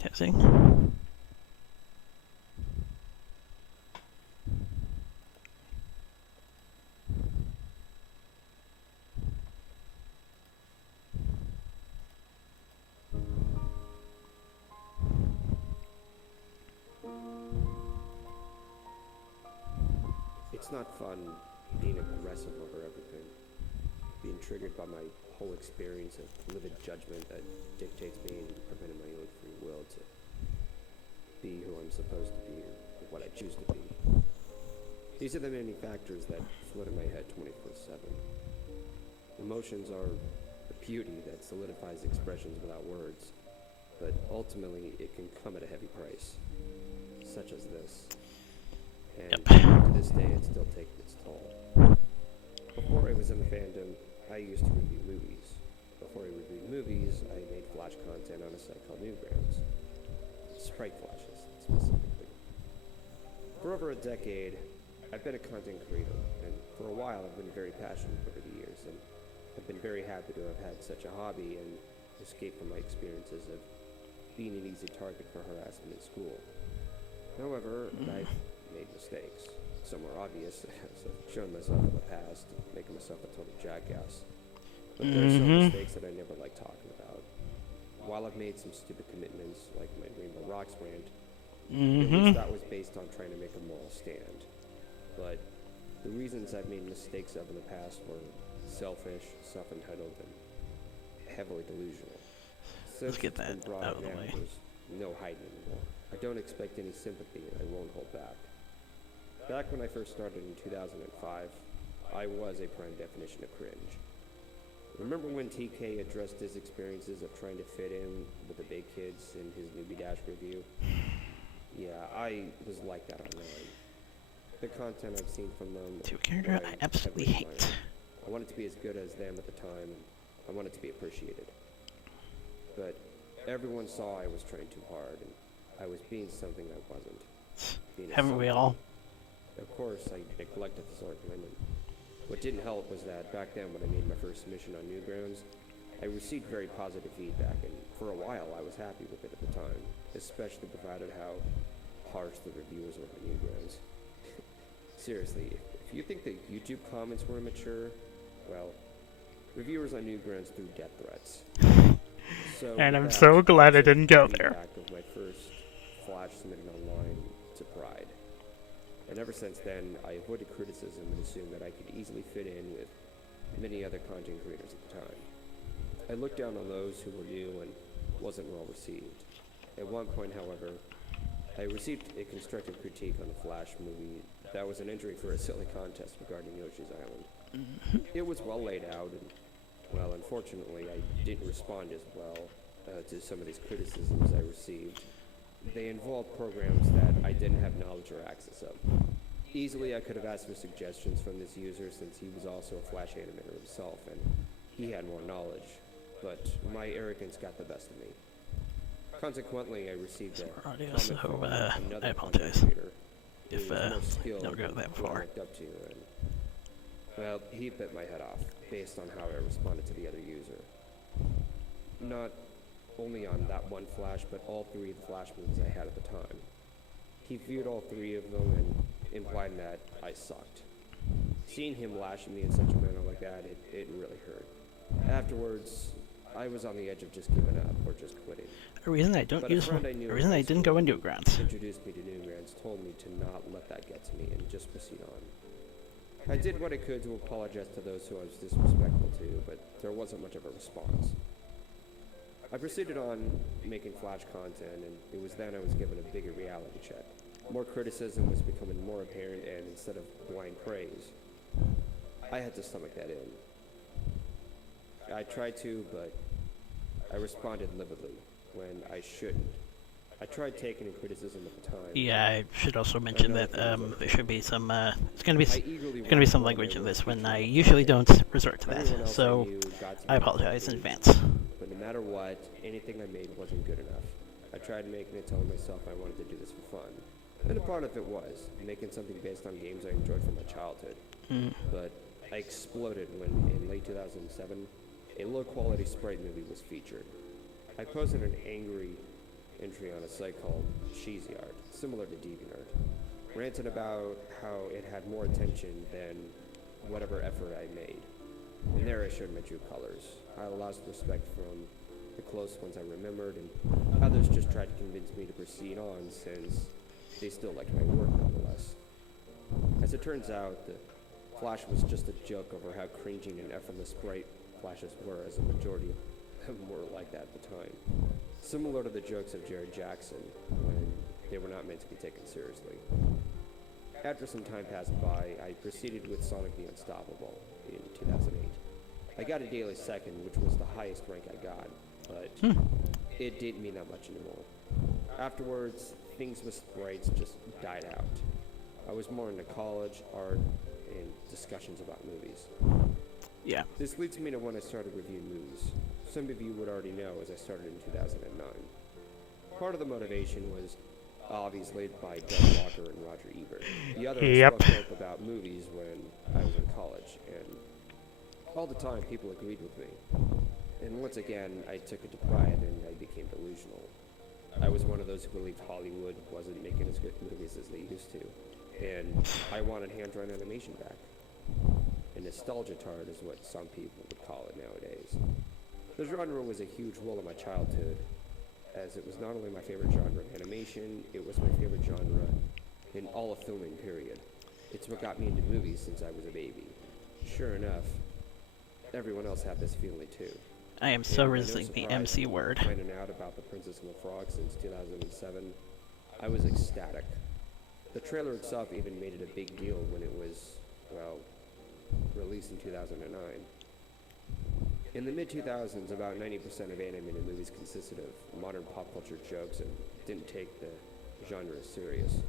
Testing. It's not fun being aggressive over everything, being triggered by my whole experience of livid judgment that dictates me and preventing my own free will to be who I'm supposed to be or what I choose to be. These are the many factors that flood in my head 24/7. Emotions are the beauty that solidifies expressions without words, but ultimately it can come at a heavy price, such as this. And to this day, it's still taking its toll. Before I was in the fandom, I used to review movies. Before I reviewed movies, I made Flash content on a site called Newgrounds. Sprite flashes, specifically. For over a decade, I've been a content creator, and for a while I've been very passionate over the years, and I've been very happy to have had such a hobby and escape from my experiences of being an easy target for harassment in school. However, I've made mistakes. Some are obvious, as I've shown myself in the past, making myself a total jackass. But there are some mistakes that I never like talking about. While I've made some stupid commitments, like my Rainbow Rocks rant, at least that was based on trying to make a moral stand. But the reasons I've made mistakes of in the past were selfish, self-entitled, and heavily delusional. Let's get that out of the way. There's no hiding anymore. I don't expect any sympathy, and I won't hold back. Back when I first started in 2005, I was a prime definition of cringe. Remember when TK addressed his experiences of trying to fit in with the big kids in his Newbie Dash review? Yeah, I was like that online. The content I've seen from them... To a character I absolutely hate. I wanted to be as good as them at the time, and I wanted to be appreciated. But everyone saw I was trying too hard, and I was being something I wasn't. Haven't we all? Of course, I neglected this argument, and what didn't help was that back then when I made my first submission on Newgrounds, I received very positive feedback, and for a while I was happy with it at the time, especially provided how harsh the reviewers were on Newgrounds. Seriously, if you think that YouTube comments were immature, well, reviewers on Newgrounds threw death threats. So and I'm so glad I didn't go there. Of my first Flash submitted online to Pride. And ever since then, I avoided criticism and assumed that I could easily fit in with many other content creators at the time. I looked down on those who were new and wasn't well received. At one point, however, I received a constructive critique on the Flash movie that was an entry for a silly contest regarding Yoshi's Island. It was well laid out, and, well, unfortunately, I didn't respond as well to some of these criticisms I received. They involved programs that I didn't have knowledge or access of. Easily, I could have asked for suggestions from this user since he was also a Flash animator himself, and he had more knowledge, but my arrogance got the best of me. Consequently, I received a comment from another I apologize creator if don't go that far. I looked up to, and, well, he bit my head off based on how I responded to the other user. Not only on that one Flash, but all three of the Flash movies I had at the time. He viewed all three of them and implied that I sucked. Seeing him lash at me in such a manner like that, it really hurt. Afterwards, I was on the edge of just giving up or just quitting. A reason I didn't go into Newgrounds. Introduced me to Newgrounds, told me to not let that get to me and just proceed on. I did what I could to apologize to those who I was disrespectful to, but there wasn't much of a response. I proceeded on making Flash content, and it was then I was given a bigger reality check. More criticism was becoming more apparent, and instead of blind praise, I had to stomach that in. I tried to, but I responded lividly when I shouldn't. I tried taking in criticism at the time. Yeah, I should also mention that there should be some. There's gonna be some language in this when I usually don't resort to that. So I apologize in advance. But no matter what, anything I made wasn't good enough. I tried making it, telling myself I wanted to do this for fun, and a part of it was making something based on games I enjoyed from my childhood. But I exploded when, in late 2007, a low-quality Sprite movie was featured. I posted an angry entry on a site called Cheesy Art, similar to DeviantArt, ranted about how it had more attention than whatever effort I made. And there I showed my true colors. I lost respect from the close ones I remembered, and others just tried to convince me to proceed on since they still liked my work nonetheless. As it turns out, the Flash was just a joke over how cringing and effortless bright flashes were, as a majority of them were like that at the time. Similar to the jokes of Jared Jackson, when they were not meant to be taken seriously. After some time passed by, I proceeded with Sonic the Unstoppable in 2008. I got a daily second, which was the highest rank I got, but it didn't mean that much anymore. Afterwards, things with sprites just died out. I was more into college, art, and discussions about movies. Yeah. This leads me to when I started reviewing movies. Some of you would already know, as I started in 2009. Part of the motivation was obviously by Doug Walker and Roger Ebert. The other Yep. spoke up about movies when I was in college, and all the time people agreed with me. And once again, I took it to pride and I became delusional. I was one of those who believed Hollywood wasn't making as good movies as they used to, and I wanted hand-drawn animation back. And nostalgia tart is what some people would call it nowadays. The genre was a huge role in my childhood, as it was not only my favorite genre of animation, it was my favorite genre in all of filming, period. It's what got me into movies since I was a baby. Sure enough, everyone else had this feeling too. I am so And resisting the MC word. Finding out about The Princess and the Frog since 2007, I was ecstatic. The trailer itself even made it a big deal when it was, well, released in 2009. In the mid-2000s, about 90% of animated movies consisted of modern pop culture jokes and didn't take the genre serious.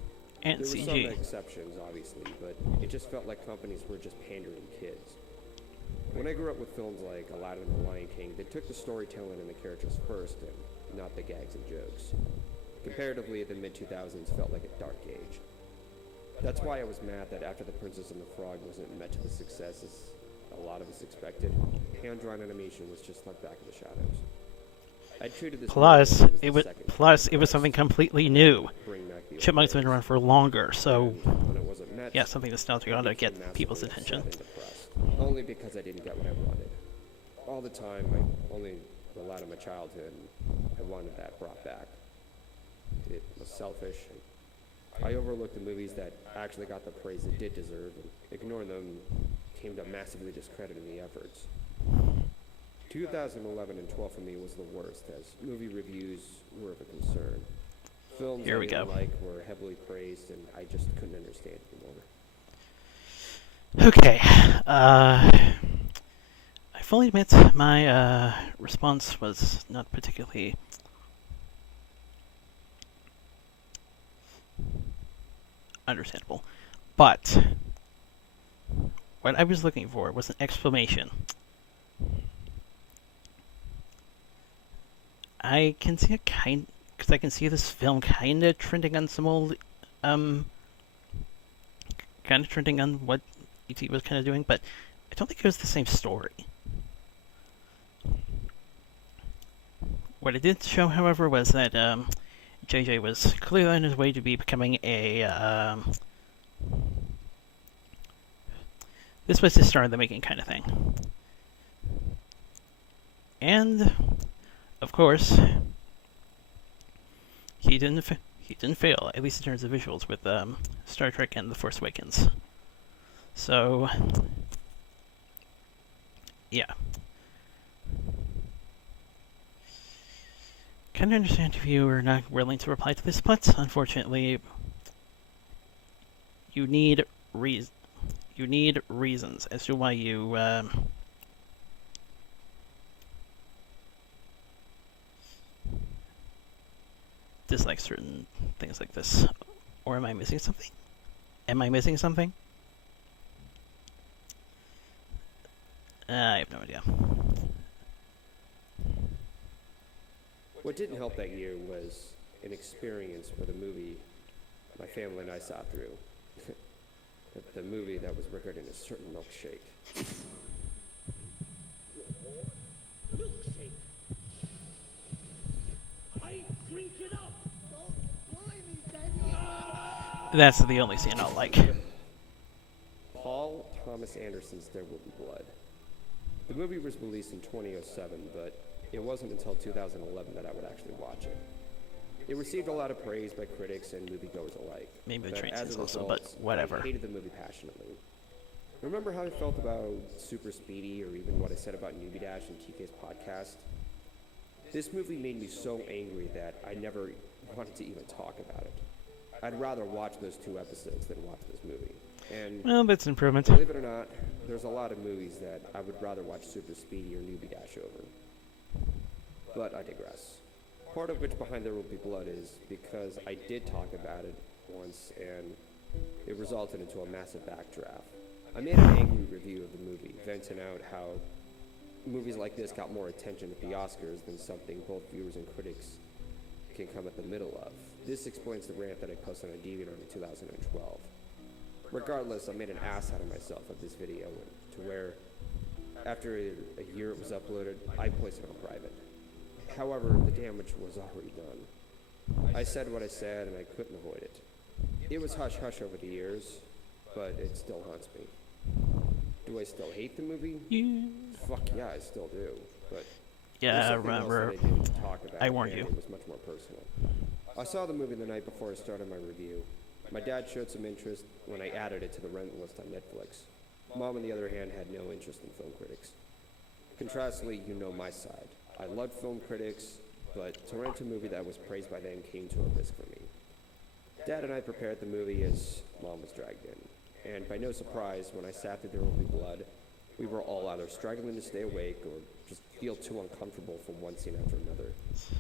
And There were some CG. exceptions, obviously, but it just felt like companies were just pandering kids. When I grew up with films like Aladdin and The Lion King, they took the storytelling and the characters first, and not the gags and jokes. Comparatively, the mid-2000s felt like a dark age. That's why I was mad that after The Princess and the Frog wasn't met to the success as a lot of us expected, hand-drawn animation was just left back in the shadows. I treated this Plus, movie as the it was second it was something completely new. Bring back the old Chipmunks have been days. around for longer, so And when it wasn't met, yeah, something nostalgic ought to get people's attention. upset and depressed, only because I didn't get what I wanted. All the time, I only relied on my childhood, and I wanted that brought back. It was selfish, and I overlooked the movies that actually got the praise it did deserve, and ignoring them came to massively discrediting the efforts. 2011 and 12 for me was the worst, as movie reviews were of a concern. Films Here I we didn't go. like were heavily praised, and I just couldn't understand anymore. Okay. I fully admit my response was not particularly understandable, but what I was looking for was an exclamation. I can see because I can see this film kind of trending on some old, kind of trending on what E.T. was kind of doing, but I don't think it was the same story. What it did show, however, was that JJ was clearly on his way to be becoming a this was his star in the making kind of thing. And of course, he didn't fail, at least in terms of visuals, with Star Trek and The Force Awakens. So, yeah. Kind of understand if you are not willing to reply to this, but unfortunately, you need reasons as to why you dislike certain things like this. Or am I missing something? Am I missing something? I have no idea. What didn't help that year was an experience with a movie my family and I saw through. The movie that was regarding a certain milkshake. Milkshake. I drink it up. That's the only scene I'll like. Paul Thomas Anderson's There Will Be Blood. The movie was released in 2007, but it wasn't until 2011 that I would actually watch it. It received a lot of praise by critics and moviegoers alike. Maybe the but train as scenes a also, result, but whatever. I hated the movie passionately. Remember how I felt about Super Speedy, or even what I said about Newbie Dash in TK's podcast? This movie made me so angry that I never wanted to even talk about it. I'd rather watch those 2 episodes than watch this movie. And Well, that's an improvement. believe it or not, there's a lot of movies that I would rather watch Super Speedy or Newbie Dash over. But I digress. Part of which behind There Will Be Blood is because I did talk about it once and it resulted into a massive backdraft. I made an angry review of the movie, venting out how movies like this got more attention at the Oscars than something both viewers and critics can come at the middle of. This explains the rant that I posted on DeviantArt in 2012. Regardless, I made an ass out of myself with this video to where, after a year it was uploaded, I placed it on private. However, the damage was already done. I said what I said and I couldn't avoid it. It was hush-hush over the years, but it still haunts me. Do I still hate the movie? You... Fuck yeah, I still do. But Yeah, there's I something else remember. that I didn't talk about, I warned and you. It was much more personal. I saw the movie the night before I started my review. My dad showed some interest when I added it to the rent list on Netflix. Mom, on the other hand, had no interest in film critics. Contrastly, you know my side. I loved film critics, but to rent a movie that was praised by them came to a risk for me. Dad and I prepared the movie as Mom was dragged in. And by no surprise, when I sat through There Will Be Blood, we were all either struggling to stay awake or just feel too uncomfortable from one scene after another.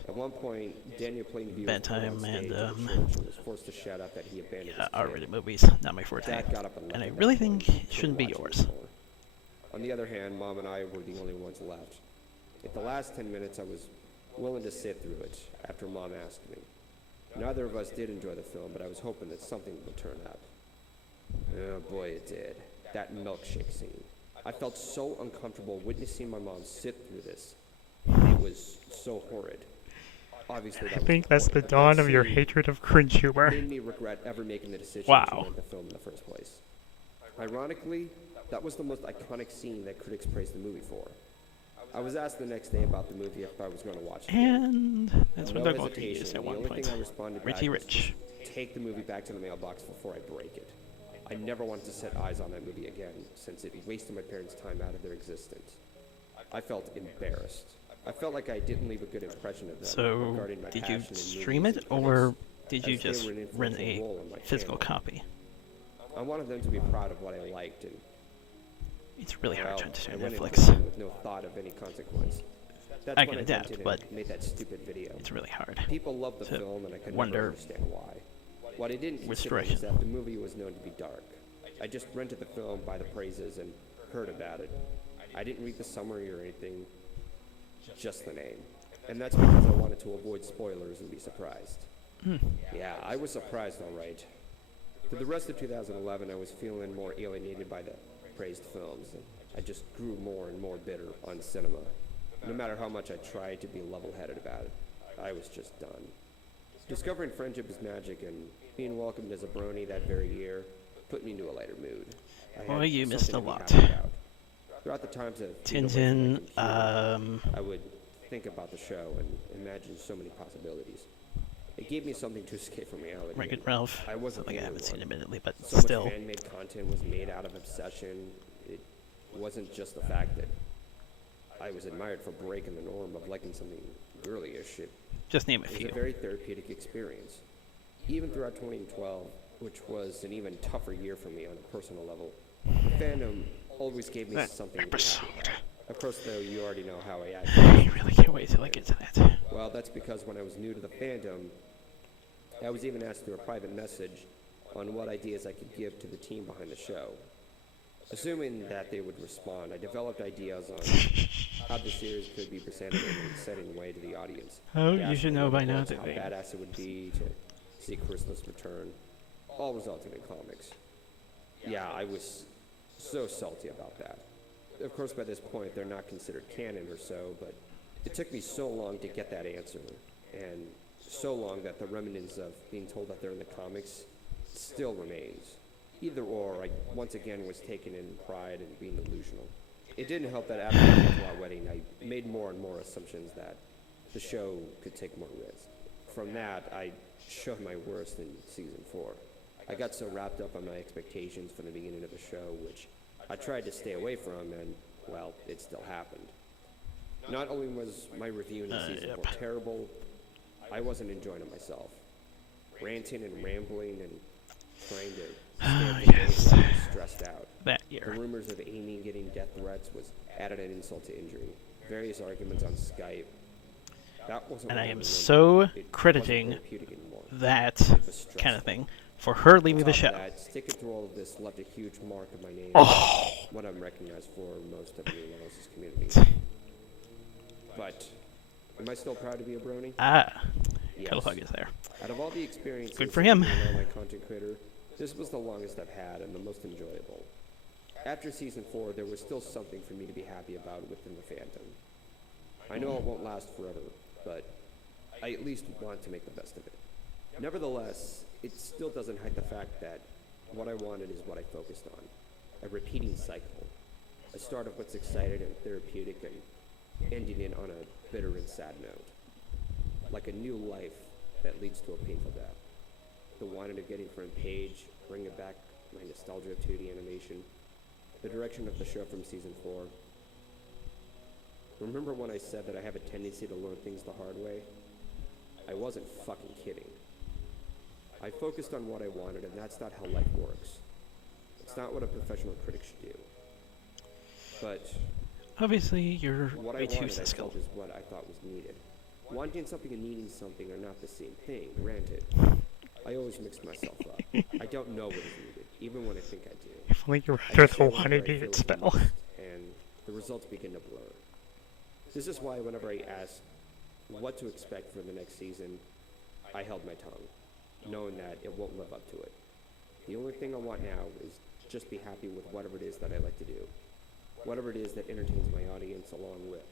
At one point, Daniel playing the viewer Bedtime on stage and, at a church and was forced to shut up that he abandoned his kid. R-rated movies, not my forte. Dad got up and left And I at that really point, think so shouldn't be watching yours. anymore. On the other hand, Mom and I were the only ones left. At the last 10 minutes, I was willing to sit through it after Mom asked me. Neither of us did enjoy the film, but I was hoping that something would turn up. Oh boy, it did. That milkshake scene. I felt so uncomfortable witnessing my mom sit through this. It was so horrid. Obviously, that I was think the that's point, the but dawn that of your scene hatred of cringe humor. made me regret ever making the decision Wow. to rent the film in the first place. Ironically, that was the most iconic scene that critics praised the movie for. I was asked the next day about the movie if I was going to watch it. And that's what No Doug Walker hesitation, used the at one only point. thing I responded back Richie was Rich. take the movie back to the mailbox before I break it. I never wanted to set eyes on that movie again, since it wasted my parents' time out of their existence. I felt embarrassed. I felt like I didn't leave a good impression of them So, regarding my did you passion in stream movies it, and or critics, did you as they just were an rent influential a role in my physical channel. copy? I wanted them to be proud of what I liked, and It's really hard well, to I understand went into Netflix. it with no thought of any consequence. That's I when can I adapt, jumped in but and made that stupid video. It's really hard. People loved the to film, and I could wonder never understand why. What I didn't which consider was direction. that the movie was known to be dark. I just rented the film by the praises and heard about it. I didn't read the summary or anything, just the name. And that's because I wanted to avoid spoilers and be surprised. Yeah, I was surprised, all right. For the rest of 2011, I was feeling more alienated by the praised films, and I just grew more and more bitter on cinema. No matter how much I tried to be level-headed about it, I was just done. Discovering Friendship is Magic and being welcomed as a brony that very year put me into a lighter mood. I Boy, had you missed something a to be lot. happy about. Throughout the times of being away from Tintin, my computer, I would think about the show and imagine so many possibilities. It gave me something to escape from reality. Wreck-It and Ralph. I wasn't Something I the haven't only seen one. admittedly, but So much still. fan-made content was made out of obsession. It wasn't just the fact that I was admired for breaking the norm of liking something girly-ish. It Just name a was few. a very therapeutic experience. Even throughout 2012, which was an even tougher year for me on a personal level, the fandom always gave me something to be happy about. Of course, though, you already know how I act. I really can't wait till I get to that. Well, that's because when I was new to the fandom, I was even asked through a private message on what ideas I could give to the team behind the show. Assuming that they would respond, I developed ideas on how the series could be presented in an exciting way to the audience. Oh, you Gasping should know by now reports that how they... badass it would be to see Chrysalis return, all resulting in comics. Yeah, I was so salty about that. Of course, by this point, they're not considered canon or so, but it took me so long to get that answer, and so long that the remnants of being told that they're in the comics still remains. Either or, I once again was taken in pride and being delusional. It didn't help that after we went to our wedding, I made more and more assumptions that the show could take more risks. From that, I showed my worst in season 4. I got so wrapped up on my expectations from the beginning of the show, which I tried to stay away from, and, well, it still happened. Not only was my review in season 4 terrible, I wasn't enjoying it myself. Ranting and rambling and trying to Yes. I was stressed out. That The year. rumors of Amy getting death threats was added an insult to injury. Various arguments on Skype. That wasn't And what I am remembered. so It wasn't crediting therapeutic anymore. that It was kind of stressful. thing for her leaving On the top show. of that, sticking through all of this left a huge mark of my name. Oh. What I'm recognized for most of the analysis community. But am I still proud to be a brony? Yes. Cuddlepug is there. Out of all the experiences Good for of him. being an online content creator, this was the longest I've had and the most enjoyable. After season 4, there was still something for me to be happy about within the fandom. I know it won't last forever, but I at least want to make the best of it. Nevertheless, it still doesn't hide the fact that what I wanted is what I focused on. A repeating cycle. A start of what's exciting and therapeutic and ending it on a bitter and sad note. Like a new life that leads to a painful death. The wanting of getting front page, bringing back my nostalgia of 2D animation, the direction of the show from season 4. Remember when I said that I have a tendency to learn things the hard way? I wasn't fucking kidding. I focused on what I wanted, and that's not how life works. It's not what a professional critic should do. But Obviously, you're what I way too wanted, I Cisco. felt, is what I thought was needed. Wanting something and needing something are not the same thing, granted. I always mixed myself up. I don't know what is needed, even when I think I do. If only you I just say whatever I feel is the most, and the results begin to blur. This is why whenever I asked what to expect for the next season, I held my tongue, knowing that it won't live up to it. The only thing I want now is just be happy with whatever it is that I like to do, whatever it is that entertains my audience along with.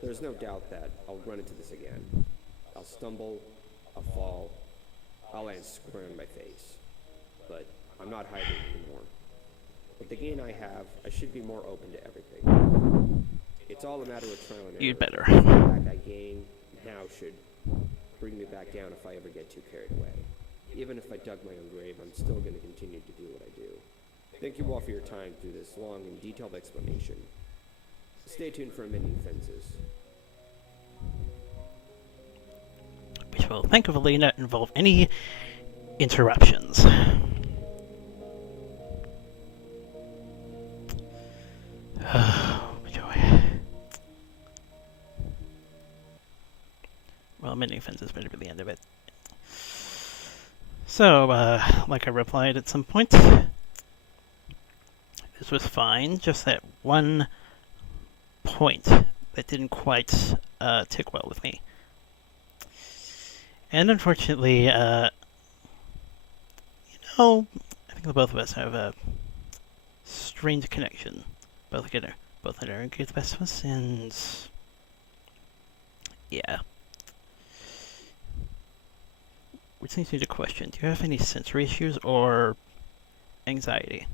There's no doubt that I'll run into this again. I'll stumble, I'll fall, I'll land square in my face. But I'm not hiding anymore. With the gain I have, I should be more open to everything. It's all a matter of trial and error. You'd better. The feedback I gain now should bring me back down if I ever get too carried away. Even if I dug my own grave, I'm still going to continue to do what I do. Thank you all for your time through this long and detailed explanation. Stay tuned for Mending Fences. Which will thankfully not involve any interruptions. Oh, joy. Well, mending fences better be the end of it. So, like I replied at some point, this was fine, just that one point that didn't quite tick well with me. And unfortunately, I think the both of us have a strange connection. Both had our good best of us, and yeah. Which leads me to question, do you have any sensory issues or anxiety?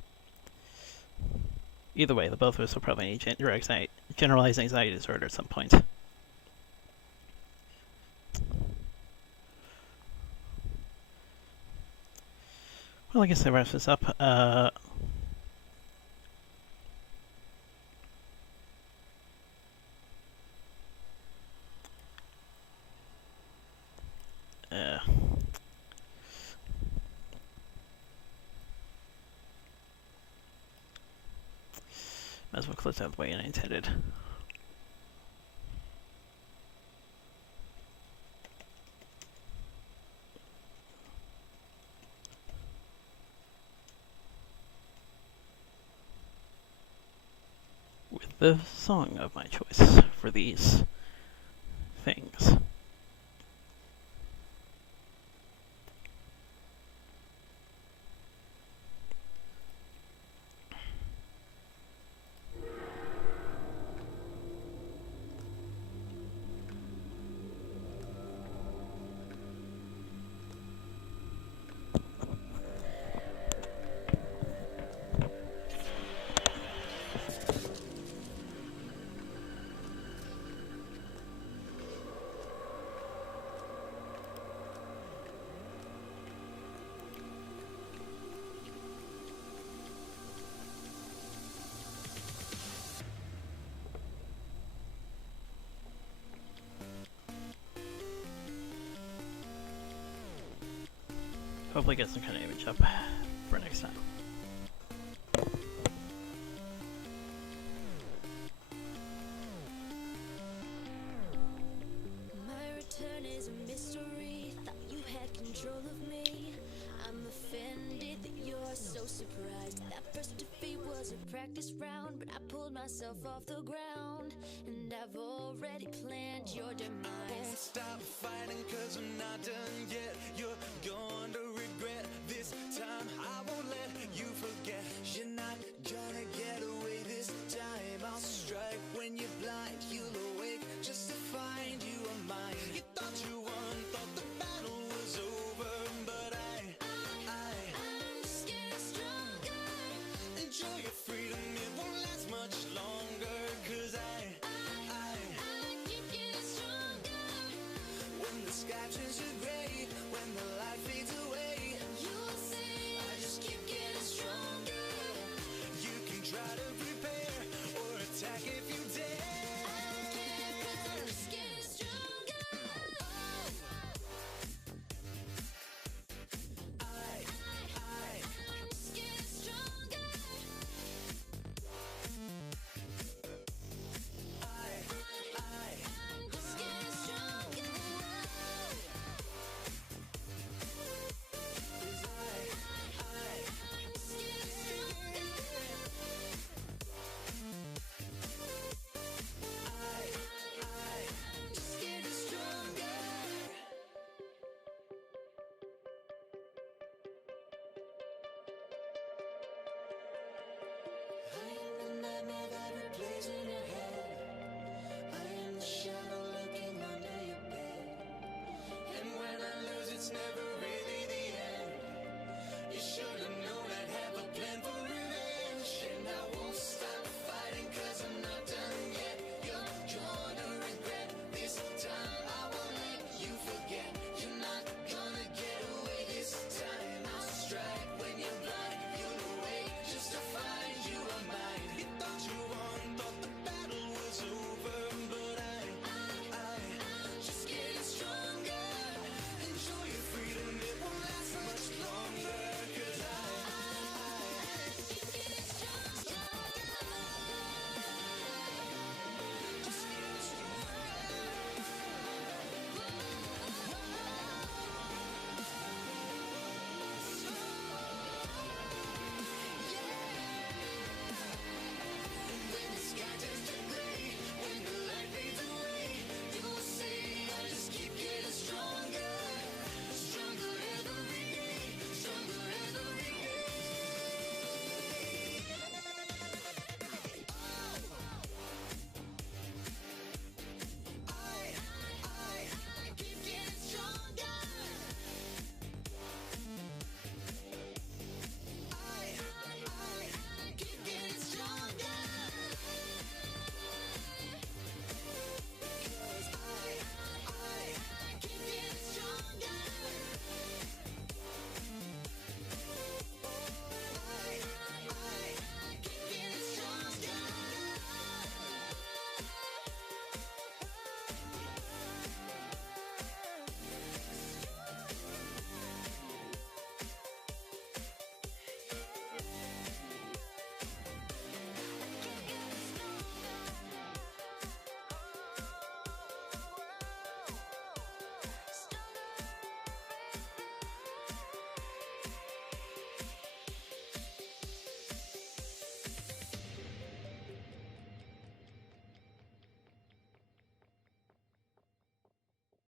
Either way, the both of us will probably need generalized anxiety disorder at some point. Well, I guess that wraps this up. Might as well close out the way I intended. With the song of my choice for these things. Hopefully get some kind of image up for next time. My return is a mystery. Thought you had control of me. I'm offended that you're so surprised. That first defeat was a practice round, but I pulled myself off the ground, and I've already planned your demise. Won't stop fighting 'cause I'm not done yet. You're going to regret this time. I won't let you forget. You're not gonna get away this time. I'll strike when you're blind. You'll awake just to find you are mine. You thought you won, thought the battle was over, but I'm just getting stronger. enjoy your freedom. It won't last much longer, 'cause I keep getting stronger. when the sky turns to gray, when the light fades away.